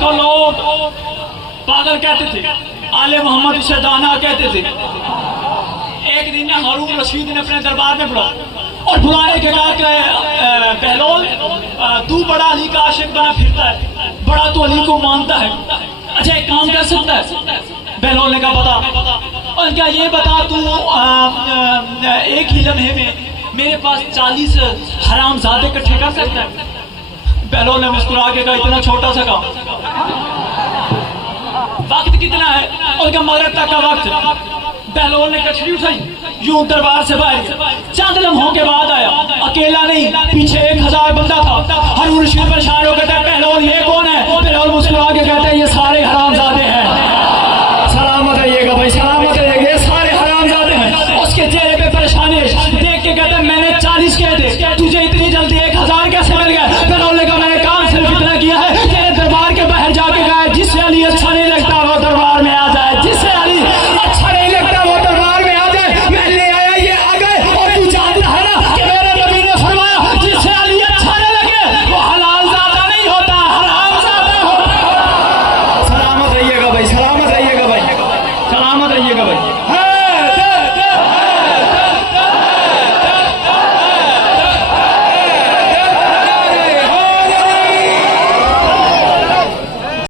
इसको लोग पागल कहते थे, आले मोहम्मद इसे दाना कहते थे। एक दिन हारून रशीद ने अपने दरबार में बुलाया और बुलाने के बाद बहलोल तू बड़ा अली का आशिक बना फिरता है, बड़ा तो अली को मानता है, अच्छा एक काम कर सकता है? बहलोल ने कहा बता। और क्या ये बता तू एक ही लम्हे में मेरे पास 40 हरामजादे इकट्ठे कर सकता है? बहलोल ने मुस्कुरा के कहा इतना छोटा सा काम, वक्त कितना है? उनका मगरिब तक का वक्त। बहलोल ने कछड़ी उठाई, यूं दरबार से बाहर चंद लम्हों के बाद आया, अकेला नहीं, पीछे 1000 बंदा था। हारून रशीद परेशान होकर